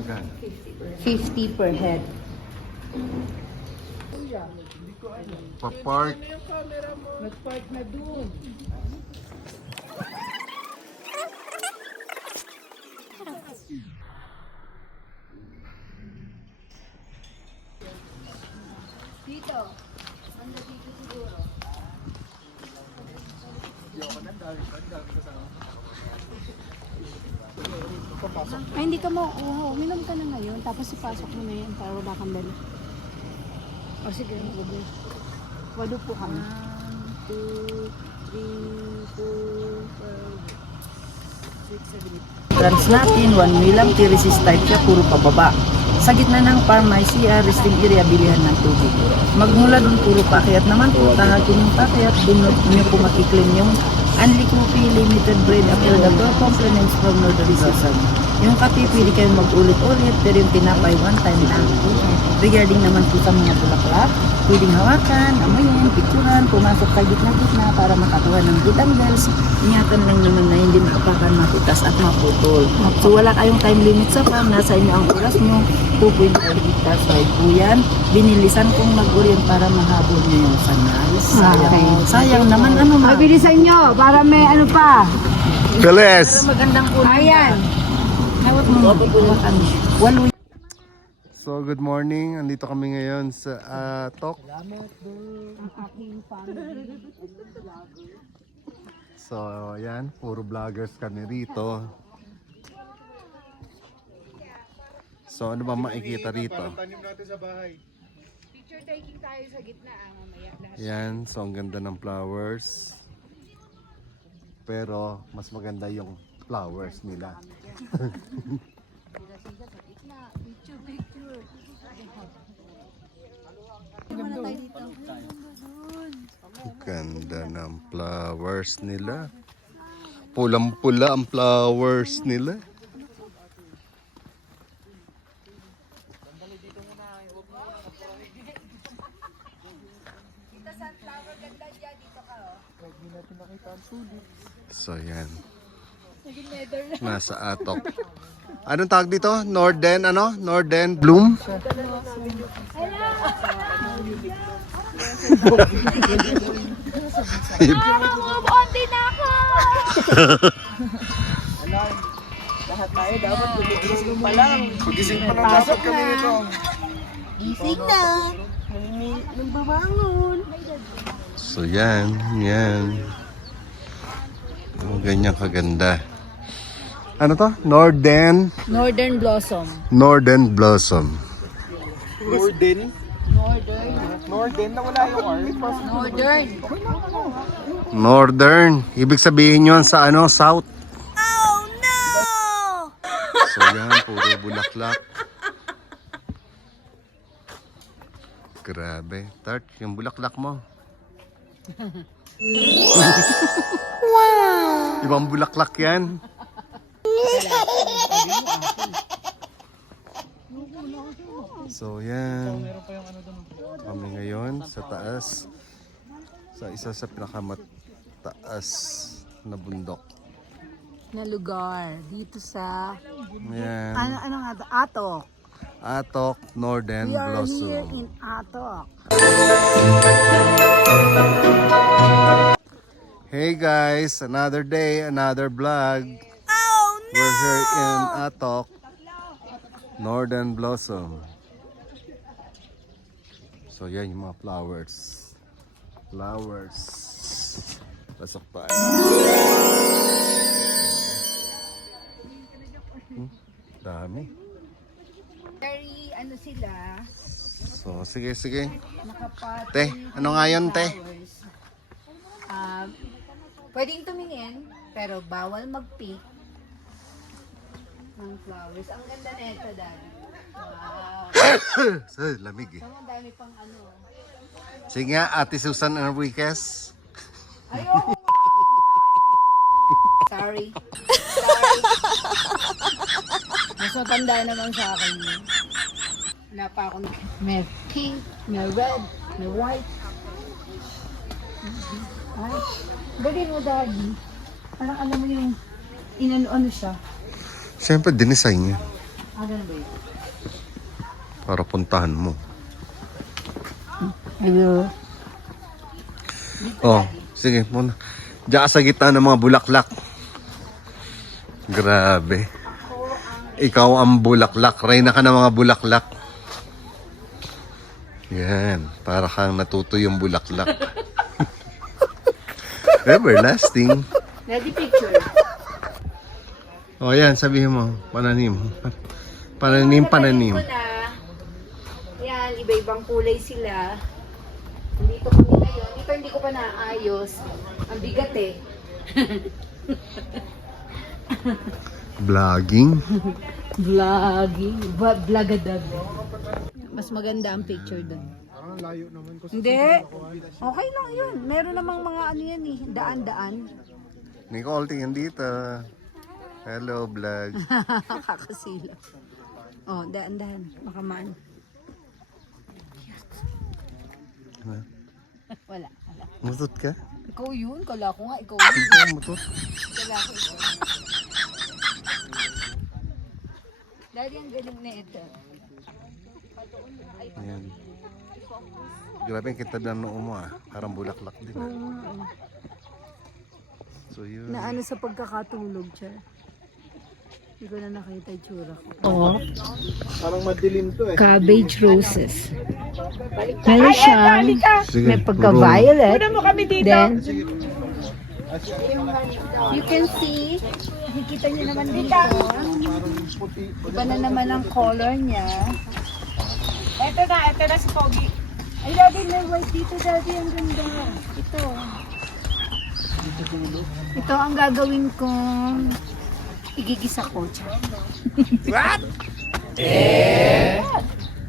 Magkano? 50 per head. Pa-park. Nag-park na doon. Dito. Handa dito siguro. Ay, hindi ka uminom ka na ngayon, tapos ipasok mo na yan para wala kang dala. O sige, mag-ubay. Walo po kami. 1, 2, 3, 4, 5, 6, 7, 8. Trans natin, 1 way lang, T-resist type siya, puro pababa. Sa gitna ng farm ay CR, resting area, bilihan ng tubig. Magmula dun, puro paakyat naman po, tahakin yung paakyat, dun nyo po makiklaim yung Unli Coffee Limited Bread after the 12 compliments from Northern Season. Yung kape, pwede kayong mag-ulit-ulit, pero yung tinapay, one time lang. Regarding naman po sa mga bulaklak, pwedeng hawakan, amoyin, picturan, pumasok sa gitna-gitna para makakuha ng good angles. Ingatan lang naman na hindi makapakan, mapitas at maputol. So wala kayong time limit sa farm, nasa inyo ang oras nyo, 2.5 hectares wide po yan. Binilisan kong mag-orient para mahabol nyo yung sanay. Sayang, sayang naman ano ma. Mabilisan nyo, para may ano pa. Bilis! Pero magandang puno. Ayan. Hawak mo. Walo. So, good morning. Andito kami ngayon sa Atok. So, ayan. Puro vloggers kami rito. So, ano ba makikita rito? Picture taking tayo sa gitna, mamaya lahat. Yan. So, ang ganda ng flowers. Pero, mas maganda yung flowers nila. Ganda ng flowers nila. Pulang-pula ang flowers nila. So yan. Nasa Atok. Anong tawag dito? Northern ano? Northern Bloom? Move-on din ako! Lahat tayo dapat gumigising pa lang. Pagising pa lang dapat kami nito. Gising na. Nagbabangon. So yan, yan. Ganyan kaganda. Ano to? Northern Blossom. Northern Blossom. Northern na wala yung R. Northern. Ibig sabihin yun sa ano? South. Oh no! So yan, puro bulaklak. Grabe. Tart, yung bulaklak mo. Wow! Ibang bulaklak yan. So yan. Kami ngayon sa taas. Sa isa sa pinakamataas na bundok. Na lugar dito sa Yan. ano nga to? Atok. Atok Northern We are here Blossom. in Atok. Hey guys, another day, another vlog. Oh no! We're here in Atok Northern Blossom. So yan yung mga flowers. Flowers. Pasok tayo. Dami. Very ano sila, So sige, sige. nakapati. Te, ano nga yun, te? Pwedeng tumingin, pero bawal mag-pick ng flowers. Ang ganda nito, Daddy. Wow. Sa lamig eh. Ang dami pang ano. Sige nga, Ate Susan Enriquez. Ayoko! Sorry. Mas matanda naman sa akin yun. Wala pa akong... May pink, may red, may white. Ay, galing mo, Daddy. Parang alam mo yung inano-ano siya. Siyempre, dinesign niya. Ganun ba yun? Para puntahan mo. Hello. Oh, sige muna. Diyan ka sa gitna ng mga bulaklak. Grabe. Ikaw ang bulaklak. Reyna ka ng mga bulaklak. Yan. Para kang natuto yung bulaklak. Everlasting. Ready picture. O yan, sabihin mo. Pananim. Pananim, pananim. Ko na. Yan, iba-ibang kulay sila. Dito kami ngayon. Dito hindi ko pa naayos. Ang bigat eh. Vlogging. Vlogging. Vlogadag. Mas maganda ang picture doon. Hindi. Okay lang yun. Meron namang mga ano yan eh. Daan-daan. Nicole, tingin dito. Hello, vlog. Kakasila. Oh, daan-daan. Makamaan. Wala. Mutot ka? Ikaw yun. Kala ko nga. Ikaw yun. Ikaw, mutot. Kala ko ikaw. Dahil ang galing na ito. Ayan. Grabe ang kita ng noo mo ah. Parang bulaklak din ah. So yun. Na ano sa pagkakatulog siya. Hindi ko na nakita yung tsura ko. Oo. Parang madilim to eh. Cabbage roses. Meron siyang Sige, may pagka-violet. Then, You can see, nakikita niyo naman dito. Iba na naman ang color niya. Ito na si Pogi. Ay, daddy, may white dito, daddy. Ang ganda. Ito ang gagawin kong igigisa ko. What?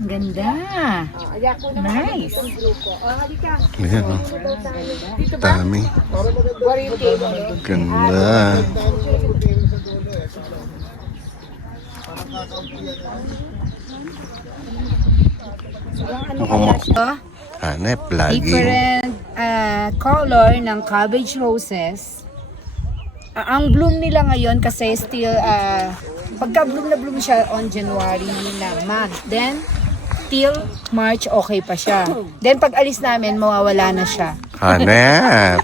ang ganda. Nice. Ayan oh. Dami. Ganda. Hanep, vlogging. Different color ng cabbage roses. Ang bloom nila ngayon kasi still pagka bloom na bloom siya on January na month. Then till March okay pa siya. Then pag alis namin mawawala na siya. Hanep.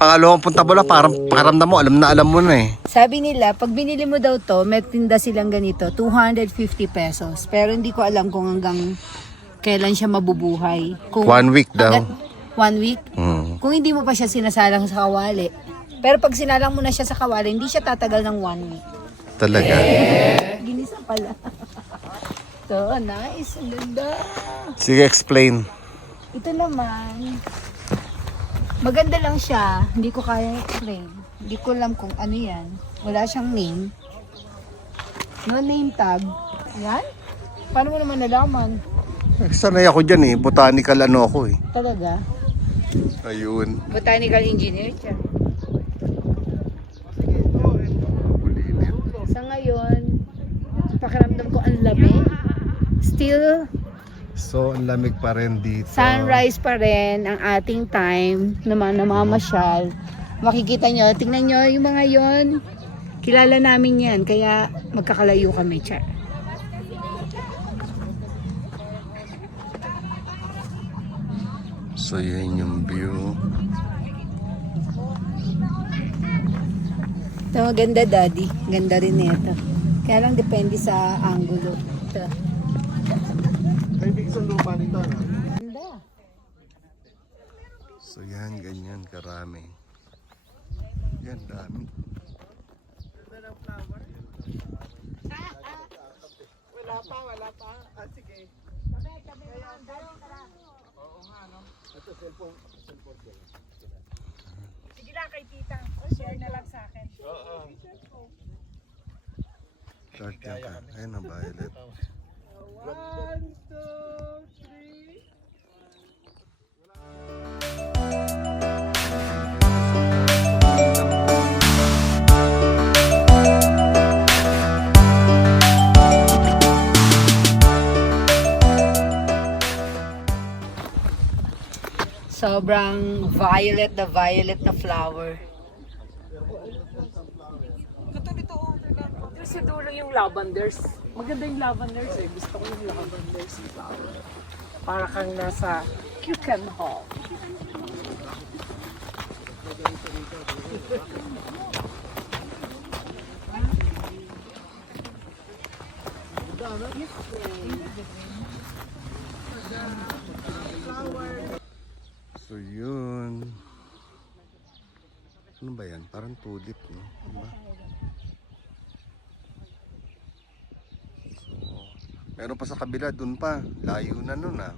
Pangalawang punta mo lang, parang pakiramdam mo, alam mo na eh. Sabi nila, pag binili mo daw to, may tinda silang ganito, 250 pesos. Pero hindi ko alam kung hanggang kailan siya mabubuhay. Kung 1 week daw. 1 week? Hmm. Kung hindi mo pa siya sinasalang sa kawali. Pero pag sinalang mo na siya sa kawali, hindi siya tatagal ng 1 week. Talaga. Ginisa pala. So, nice. Ang ganda. Sige, explain. Ito naman, maganda lang siya. Hindi ko kaya explain. Hindi ko alam kung ano yan. Wala siyang name. No name tag. Yan? Paano mo naman nalaman? Sanay ako dyan eh. Botanical ano ako eh. Talaga? Ayun. Botanical engineer siya. Sa ngayon, pakiramdam ko ang lamig. Still, So, ang lamig pa rin dito. sunrise pa rin ang ating time naman namamasyal. Makikita nyo, tingnan nyo yung mga yon. Kilala namin yan, kaya magkakalayo kami, Char. So, yun yung view. Ito maganda, daddy. Ganda rin ito. Kaya lang depende sa angulo. Ito. Ay, big sa lupa nito, no? Ganda. So, yan, ganyan, karami. Yan, dami. Wala pa. Ah, sige. Oo nga, no? Ito, cellphone ko. Sige lang kay tita. Share na lang sa akin. Start yan ka. Ayun ang violet. 1, 2, 3. Sobrang violet na flower. Katulad ito, sa dulo yung lavenders. Maganda yung lavenders eh. Gusto ko yung lavenders flower. Para kang nasa Cucan Hall. So yun. Ano ba yan? Parang tulip, no? Diba? So, meron pa sa kabila, dun pa. Layo na nun ah.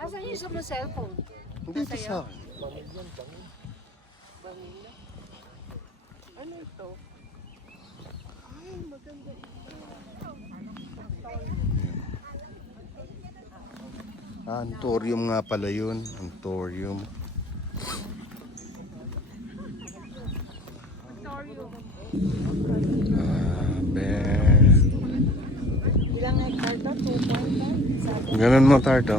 Asan yung sa mo cellphone? Hindi ito sa akin. Ano ito? Ay, maganda ito. Anthurium nga pala yun. Anthurium. Ilang hektar to? 2.5? Ganun mo, Tardo.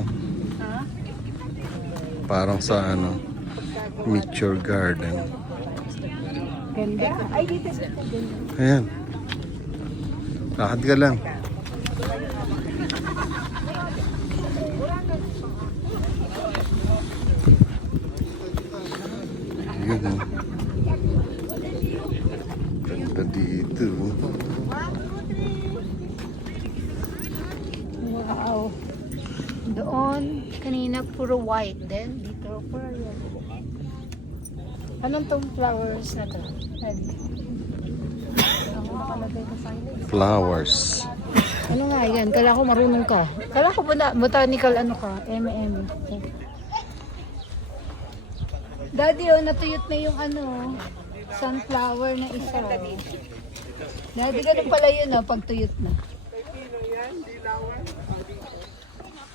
Parang sa ano, Mature Garden. Ganda. Ay, dito sa Ayan. Lakad ka lang. Yun, oh. Ganda dito. Wow. Doon, kanina puro white. Then, dito puro yellow. Anong tong flowers na to? Ako nakalagay na silence. Flowers. Ano nga yan? Kala ko marunong ka. Kala ko botanical ano ka? M&M. Daddy, oh, natuyot na yung ano, sunflower na isa. Daddy, ganun pala yun, oh, pag tuyot na.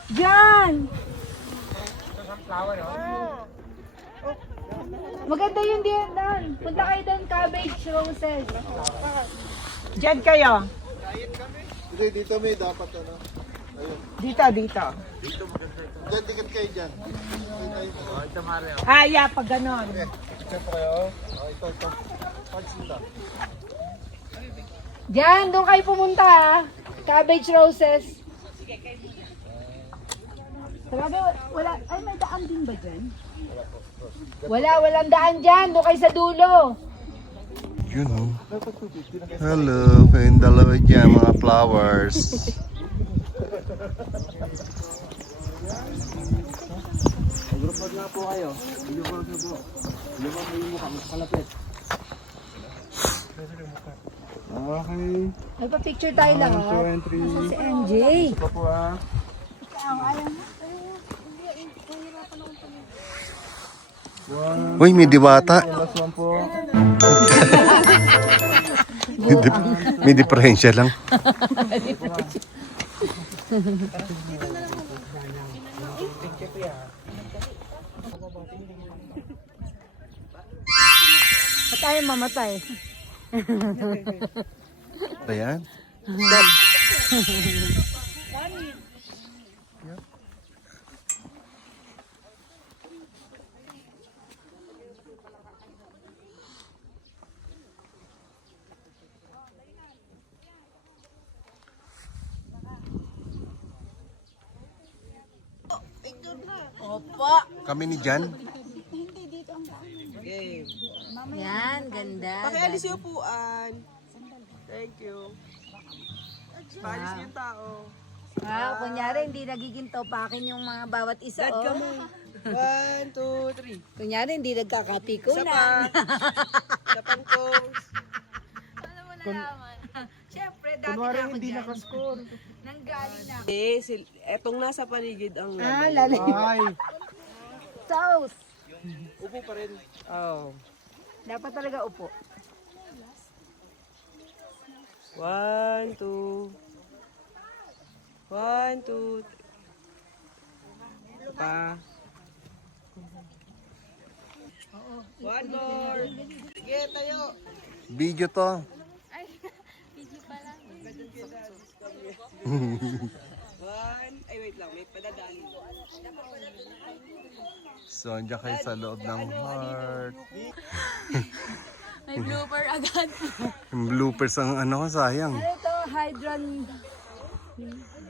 Diyan! Maganda yung diyan doon. Punta kayo doon, cabbage roses. Diyan kayo. Hindi, dito may dapat ano. Dito. Diyan, dikit kayo dyan. Yeah, pag ganon. Check po kayo. Ito. Parts nila. Diyan, doon kayo pumunta ha. Cabbage roses. Talaga, wala. Ay, may daan din ba dyan? Walang daan dyan. Doon kayo sa dulo. Yun oh. Hello, kayong dalawa dyan mga flowers. Mag-group na po kayo. Mag-group na po. Lumang mo yung mukha, mas kalapit. Okay. Ay, pa-picture tayo lang ha. 1, 2, and 3. Nasa si MJ. Ito pa po ah. Uy, may diwata. Last one po. May diferensya lang. Ba't tayo mamatay? Ayan. Kami ni Jan. Yan, ganda. Pakialis yung upuan. Thank you. Palis yung tao. Wow, kunyari hindi nagiging topakin yung mga bawat isa. Dad Oh. kami. 1, 2, 3. Kunyari hindi Isa nagkakapikunan. pa. Isa pang toes. Siyempre, dati na ako dyan. nakascore. Nanggaling na ako. Etong nasa paligid ang Ah, lalim. Ay. Sauce. Upo pa rin. Oh. Dapat talaga upo. 1, 2. 1, 2. Pa. One more. Sige, tayo. Video to. Ay, wait lang. May padadaan. So, andyan kayo sa loob ng heart. May May blooper agad. Yung bloopers ang ano ko, sayang. Ano ito? Hydrangea?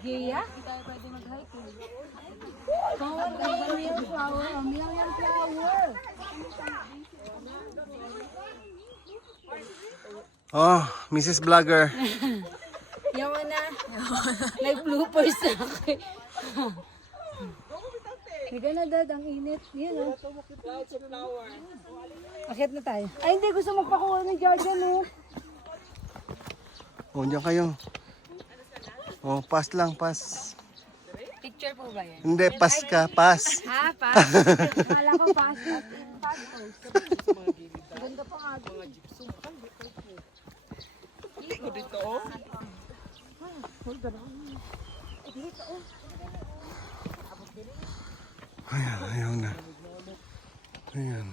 Hindi tayo pwede mag-hike eh. Flower, million flower. Million flower. Oh, Mrs. Vlogger. Yawa na. May bloopers na ako eh. Higa na dad, ang init. Yan o. Akit na tayo. Ay hindi, gusto magpakuha ng Jordan o. Oh, diyan kayo. Oh, pass lang, pass. Picture po ba yan? Hindi, pass ka, pass. Ah, pass. Kala ko pass. Pass post. Ganda pa nga. Ayan, ayaw na. Ayan.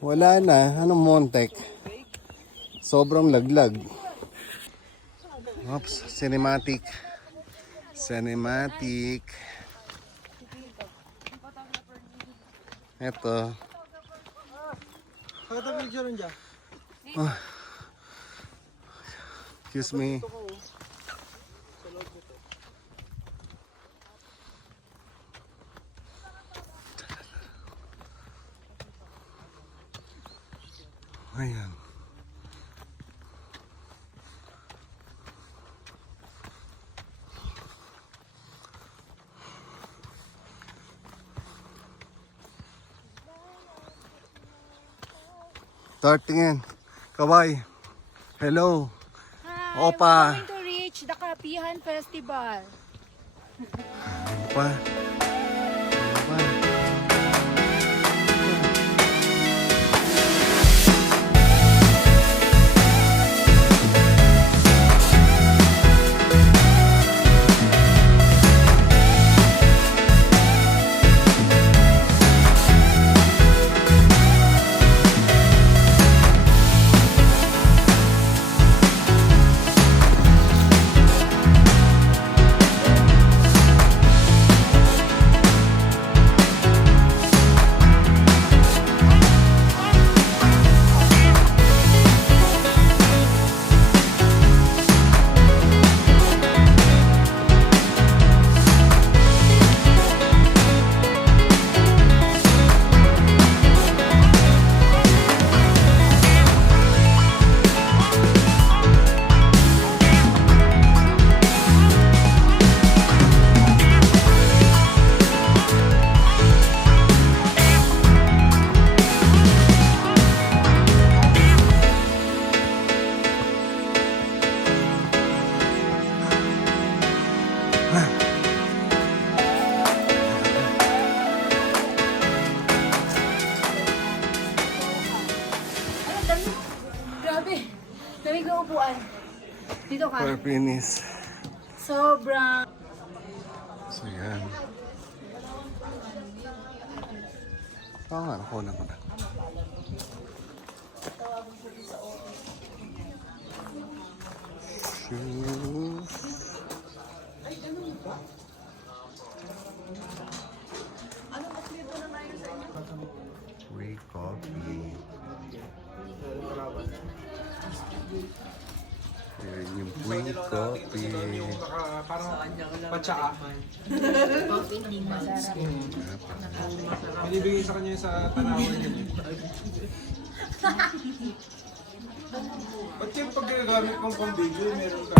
Wala na. Anong montek? Sobrang laglag. Oops, cinematic. Cinematic. Ito. Kata video rin dyan. Excuse me. Ayan. Tartingin. Kaway. Hello. Hi, Opa. we're going to reach the Kapihan Festival. Opa. Opa. Grabe. Dami ko upuan. Dito ka. For finish. Sobrang. So yan. Oo nga, nakuha ko na. Shoes. Free coffee. Yan yung free coffee. Parang patsaka. Binibigay sa kanya sa tanawan niya. Ba't yung pag ginagamit kong pang-video, meron ka?